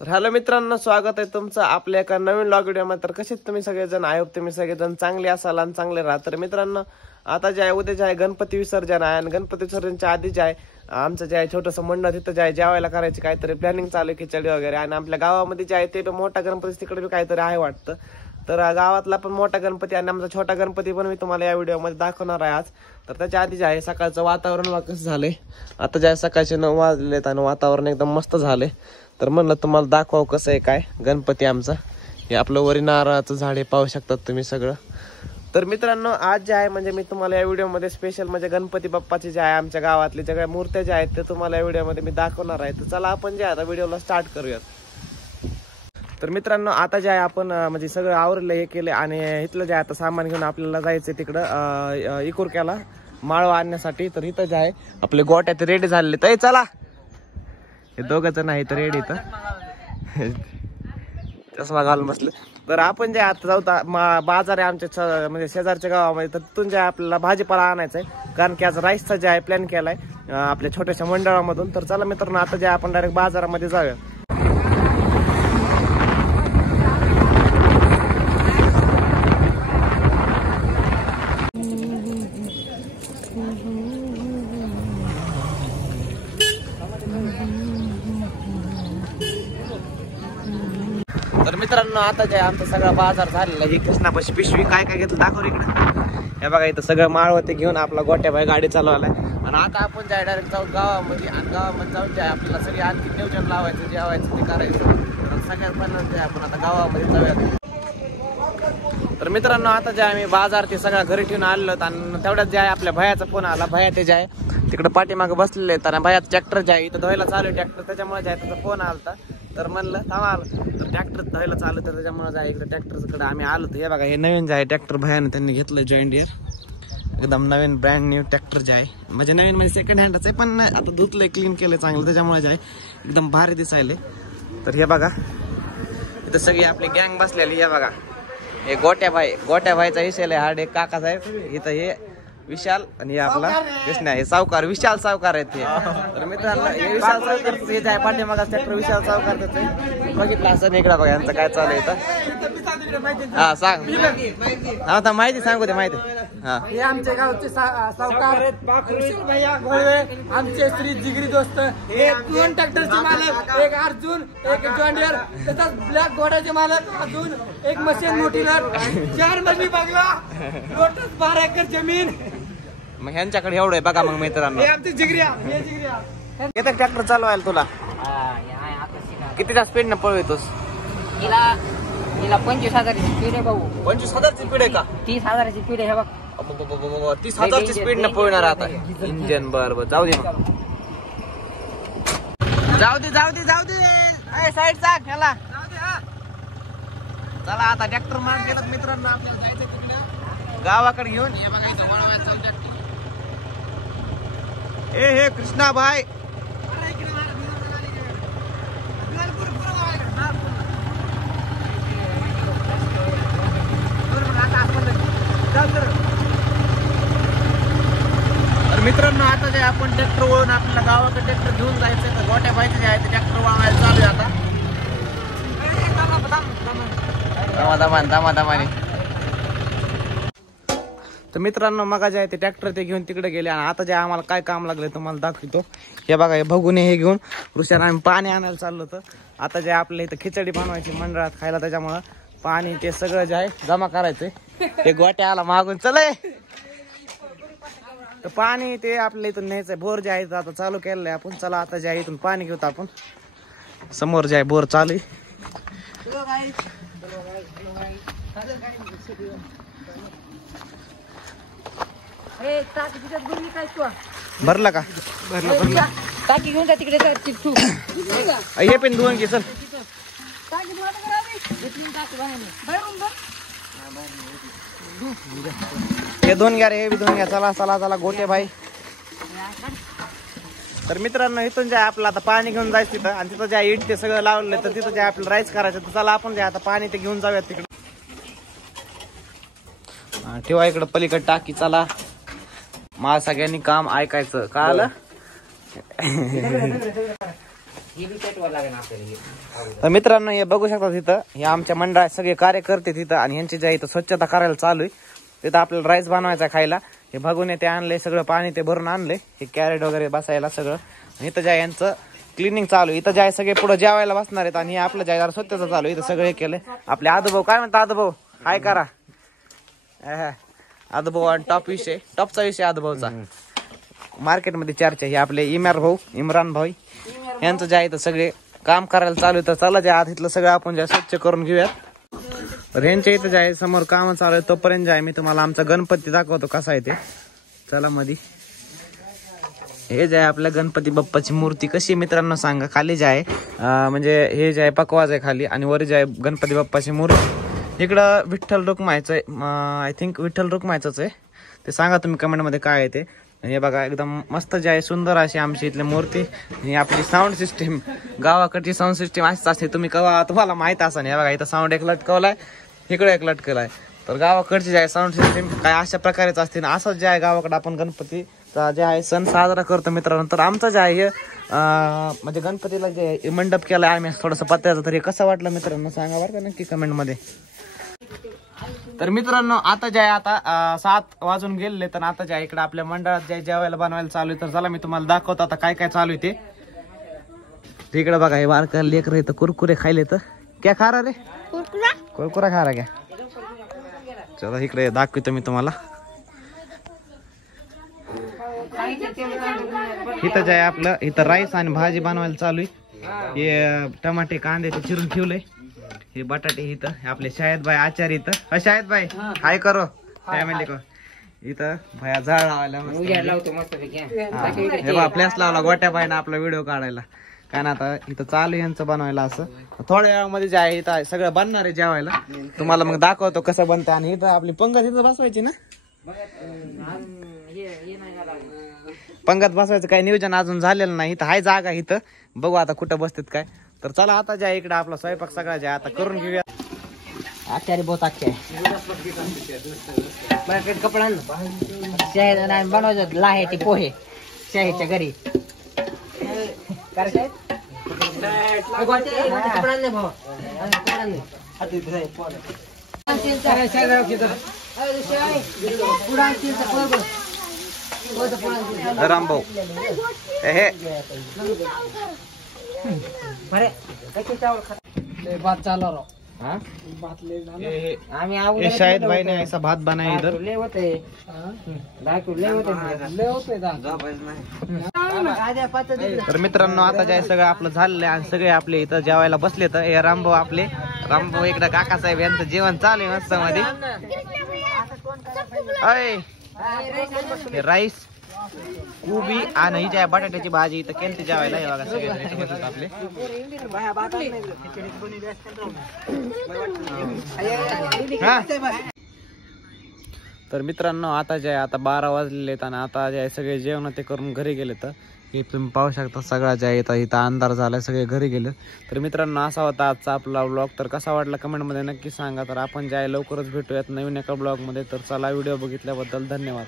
तर हॅलो मित्रांनो, स्वागत आहे तुमचं आपल्या एका नवीन व्लॉग व्हिडिओमध्ये. तर कसे तुम्ही सगळेजण, आय होप तुम्ही सगळेजण चांगले असाल आणि चांगले राहा. तर मित्रांनो, आता जे आहे उद्या जे आहे गणपती विसर्जन आहे आणि गणपती विसर्जनच्या आधी जे आहे आमचं जे आहे छोटंसं मंडळ तिथं जे आहे जेवायला करायची काहीतरी प्लॅनिंग चालू आहे, खिचडी वगैरे. आणि आपल्या गावामध्ये जे आहे ते मोठा गणपती तिकडे बी काहीतरी आहे वाटतं. तर गावातला पण मोठा गणपती आणि आमचा छोटा गणपती पण मी तुम्हाला या व्हिडिओमध्ये दाखवणार आहे आज. तर त्याच्या आधी जे आहे सकाळचं वातावरण कसं झालंय, आता जे आहे सकाळचे 9 वाजलेत आणि वातावरण एकदम मस्त झालंय. तर म्हणलं तुम्हाला दाखवावं कसं आहे काय गणपती आमचा. हे आपलं वरी नारळाचं झाड हे पाहू शकतात तुम्ही सगळं. तर मित्रांनो, आज जे आहे म्हणजे मी तुम्हाला या व्हिडिओमध्ये स्पेशल म्हणजे गणपती बाप्पाचे जे आहे आमच्या गावातले सगळ्या मूर्त्या ज्या आहेत ते तुम्हाला या व्हिडिओमध्ये मी दाखवणार आहे. तर चला आपण जे आता व्हिडिओला स्टार्ट करूयात. तर मित्रांनो, आता जे आहे आपण म्हणजे सगळं आवरलं हे केलं आणि इथलं जे आहे आता सामान घेऊन आपल्याला जायचं तिकडं इकुरक्याला माळवा आणण्यासाठी. तर इथं जे आहे आपले गोट्यात रेडी झालेले. तर चला, हे दोघं जण आहेत रेडी इथं चष्मा घालून बसले. तर आपण जे आता जाऊ बाजार आहे आमच्या म्हणजे शेजारच्या गावामध्ये. तर तिथून जे आपल्याला भाजीपाला आणायचा आहे, कारण की आज राईसचा जे आहे प्लॅन केलाय आपल्या छोट्याशा मंडळामधून. तर चला मित्रांनो, आता जे आपण डायरेक्ट बाजारामध्ये जाऊया. तर मित्रांनो, आता जे आमचा सगळा बाजार झालेला ही कृष्णापाशी पिशवी काय काय घेतलं दाखव इकडे. हे बघा, इथं सगळं माळवते घेऊन आपला गोट्याबाई गाडी चालवायला. आणि आता आपण जे डायरेक्ट जाऊ गावामध्ये आणि गावामध्ये जाऊन जे आपल्याला सगळी आणखी नियोजन लावायचं, जेवायचं ते करायचं. तर सगळ्यात पहिल्यांदा आपण आता गावामध्ये जाऊया. तर मित्रांनो, आता जे आम्ही बाजार ते सगळं घरी ठेवून आलेलो आणि तेवढ्यात जे आहे आपल्या भयाचा फोन आला. भया ते जे आहे तिकडे पाठीमागे बसलेले आहेत आणि भयाचं ट्रॅक्टर जे आहे इथं धुवायला चालू आहे ट्रॅक्टर, त्याच्यामुळे जे आहे त्याचा फोन आला. तर म्हणलं थांबा आलं. तर ट्रॅक्टर धुवायला चालू तर त्याच्यामुळे जे आहे इकडे ट्रॅक्टरकडे आम्ही आलो. तर हे बघा, हे नवीन जे आहे ट्रॅक्टर भयाने त्यांनी घेतलं जॉईन डिअर, एकदम नवीन ब्रँड न्यू ट्रॅक्टर जे आहे. म्हणजे नवीन म्हणजे सेकंड हँडच आहे, पण आता धुतलंय क्लीन केलंय चांगलं, त्याच्यामुळे जे आहे एकदम भारी दिसायले. तर हे बघा, इथं सगळी आपली गँग बसलेली. हे बघा, हे गोट्या भाईचा विषय हार्ड एक काका साहेब, इथं हे विशाल आणि हे आपला कृष्णा, हे सावकार विशाल सावकार आहेत ते. तर मित्रांनो, हे विशाल सावकार हे जे आहे पाठीमागा ट्रॅक्टर विशाल सावकार त्याचं बघितलं असं. इकडं बघा यांचं काय चालू आहे इथं. हा सांग, आता माहिती सांगू दे माहिती. हा, हे आमच्या गावचे सावकार भैया घोळे, आमचे श्री जिगरी दोस्त. हे 2 ट्रॅक्टरचे मालक, एक अर्जुन, एक जॉन डिअर, तसंच ब्लॅक घोड्याचे मालक अजून एक मशीन मोटीलर, 4 मजली बंगला, लोटस 12 एकर जमीन. मग ह्यांच्याकडे एवढं आहे बघा. मग मित्रांनो, हे आमचे जिगरिया, हे जिगरिया. येतं ट्रॅक्टर चालवायला तुला कितीच्या स्पीड न पळवतोस? हिला 25,000ची स्पीड आहे भाऊ. 25,000ची स्पीड आहे का? 30,000ची स्पीड आहे हे बघ. 30,000ची स्पीड न पळणार आता इंजन. बरोबर, जाऊ दे मग, जाऊ दे साईड चा ह्याला. चला आता ट्रॅक्टर मार गेलं मित्रांनो, आपल्याला जायचं तिकडे गावाकडे घेऊन. हे बघा इथं वळवायचं ट्रॅक्टर. हे कृष्णा भाई, तर मित्रांनो, आता जे आपण ट्रॅक्टर वळून आपल्याला गावाकडे ट्रॅक्टर घेऊन जायचं. तर गोट्या बाईचं जे आहे ते ट्रॅक्टर वळवायला चालू आहे आता. दमाने. तर मित्रांनो, मग जे आहे ते ट्रॅक्टर ते घेऊन तिकडे गेले आणि आता जे आम्हाला काय काम लागले तुम्हाला दाखवतो. हे बघा, हे भगुने हे घेऊन ऋषाला आम्ही पाणी आणायला चाललो होतं. आता जे आपल्या इथं खिचडी बनवायची मंडळात खायला, त्याच्यामुळं पाणी ते सगळं जे आहे जमा करायचंय. ते गोट्या आला मागून चलय, तर पाणी ते आपल्या इथून न्यायचंय. बोर जे आहे आता चालू केलेलं आहे आपण. चला आता जे आहे इथून पाणी घेऊत आपण. समोर जे आहे बोर चालू आहे. भरला का? भरला. टाकी घेऊन जा तिकडे. हे पण धुवून घे चल. हे धुवून घ्या रे, हे बी धुवून घ्या. चला चला चला गोटे भाई. तर मित्रांनो, इथून जे आपलं आता पाणी घेऊन जायचं तिथं आणि तिथं जे इट ते सगळं लावलं. तर तिथं जे आपलं राईस करायचं. तर चला आपण जे आता पाणी ते घेऊन जाऊयात तिकडे. ठेवा इकडं पलीकडे टाकी. चला, मला सगळ्यांनी काम ऐकायचं, कळालं? तर मित्रांनो हे बघू शकता तिथं हे आमच्या मंडळात सगळे कार्यकर्ते तिथं आणि यांची ज्या इथं स्वच्छता करायला चालू आहे. तिथं आपल्याला राईस बनवायचा खायला. हे भगुने ते आणले सगळं पाणी ते भरून आणले. हे कॅरेट वगैरे बसायला सगळं. आणि इथं ज्या यांचं क्लिनिंग चालू आहे. इथं ज्या सगळे पुढे जेवायला बसणार आहेत आणि आपलं ज्या जरा स्वच्छता चालू आहे. इथं सगळे केलंय. आपले आदूभाऊ काय म्हणतात आदूभाऊ हाय करा. आदूभाऊ आणि टॉपचा विषय आदूभाऊचा मार्केटमध्ये चर्चा. हे आपले इम्रान भाऊ यांचं जे आहे तर सगळे काम करायला चालू आहे. तर चला जे आत इथलं सगळं आपण जे स्वच्छ करून घेऊयात. तर यांच्या इथं जे आहे समोर काम चालू आहे. तोपर्यंत जे आहे मी तुम्हाला आमचा गणपती दाखवतो कसा आहे ते. चला मध्ये हे जे आहे आपल्या गणपती बाप्पाची मूर्ती कशी मित्रांनो सांगा. खाली जे आहे म्हणजे हे जे आहे पकवाज आहे खाली आणि वर जे आहे गणपती बाप्पाची मूर्ती. इकडं विठ्ठल रुक्मायचं आय थिंक विठ्ठल रुक्मायचंच आहे. ते सांगा तुम्ही कमेंटमध्ये काय आहे ते. हे बघा एकदम मस्त जे आहे सुंदर अशी आमची इथली मूर्ती. आणि आपली साऊंड सिस्टीम गावाकडची साऊंड सिस्टीम अशीच असते. तुम्हाला माहित असेल. हे बघा इथं साऊंड एक लटकवलाय इकडे एक लटकवलाय. तर गावाकडची जे आहे साऊंड सिस्टीम काय अशा प्रकारेच असते. असंच जे आहे गावाकडे आपण गणपती जे आहे सण साजरा करतो मित्रांनो. तर आमचं जे आहे म्हणजे गणपतीला जे मंडप केलाय आम्ही थोडंसं पत्त्याचं. तर हे कसं वाटलं मित्रांनो सांगा बरं का नक्की कमेंट मध्ये. तर मित्रांनो आता जे आहे आता 7 वाजून गेले. तर आता जे आहे इकडे आपल्या मंडळात जे जेवायला बनवायला चालू आहे. तर चला मी तुम्हाला दाखवतो आता काय काय चालू आहे ते. तिकडे बघा हे बारका लेकर इथं कुरकुरे खायले. तर क्या खा रे कुरकुरा खा रा क्या. चला इकडे दाखवतो मी तुम्हाला. इथं जे आहे आपलं इथं राईस आणि भाजी बनवायला चालू आहे. हे टमाटे कांदे ते चिरून ठेवले. हे बटाटे इथं आपले शाहिद भाई आचार्य इथं. शाहिद भाई हाय करो फॅमिली को. इथं भया झाड लावायला हे बघा प्लेस लावला गोट्या बाईनं आपला व्हिडिओ काढायला. काय ना आता इथं चालू यांचं बनवायला. असं थोड्या वेळामध्ये जे आहे इथं सगळं बनणार आहे जेवायला. तुम्हाला मग दाखवतो कसं बनतं. आणि इथं आपली पंगत इथं बसवायची ना. पंगत बसवायचं काही नियोजन अजून झालेलं नाही. इथं हाय जागा इथं बघू आता कुठं बसतात काय. तर चला आता जे इकडे आपला स्वयंपाक सगळा जे आता करून घेऊया. आचार्य बहुत अच्छा कपडा शहर बनवायचं लाह्याचे पोहे शाहीच्या घरी. रामभाऊ हे बात चालू रहा. ये शायद भाई ने ऐसा भात बनाया इधर. तर मित्रांनो आता जे सगळं आपलं झालेलं आणि सगळे आपले इथं जेवायला बसले. तर हे रामभाऊ इकडे काकासाहेब यांचं जेवण चालू आहे मस्त मध्ये. राईस कोबी आणि ही जे आहे बटाट्याची भाजी इथं केली जेवायला. हे बघा सगळे आपले. तर मित्रांनो आता जे आहे आता 12 वाजलेले आहेत आणि आता जे आहे सगळे जेवण ते करून घरी गेले. तर हे तुम्ही पाहू शकता सगळा जे आहे इथं अंधार झालाय सगळे घरी गेले. तर मित्रांनो असा होता आजचा आपला व्लॉग. तर कसा वाटला कमेंटमध्ये नक्की सांगा. तर आपण जे आहे लवकरच भेटूयात नवीन एका ब्लॉगमध्ये. तर चला व्हिडिओ बघितल्याबद्दल धन्यवाद.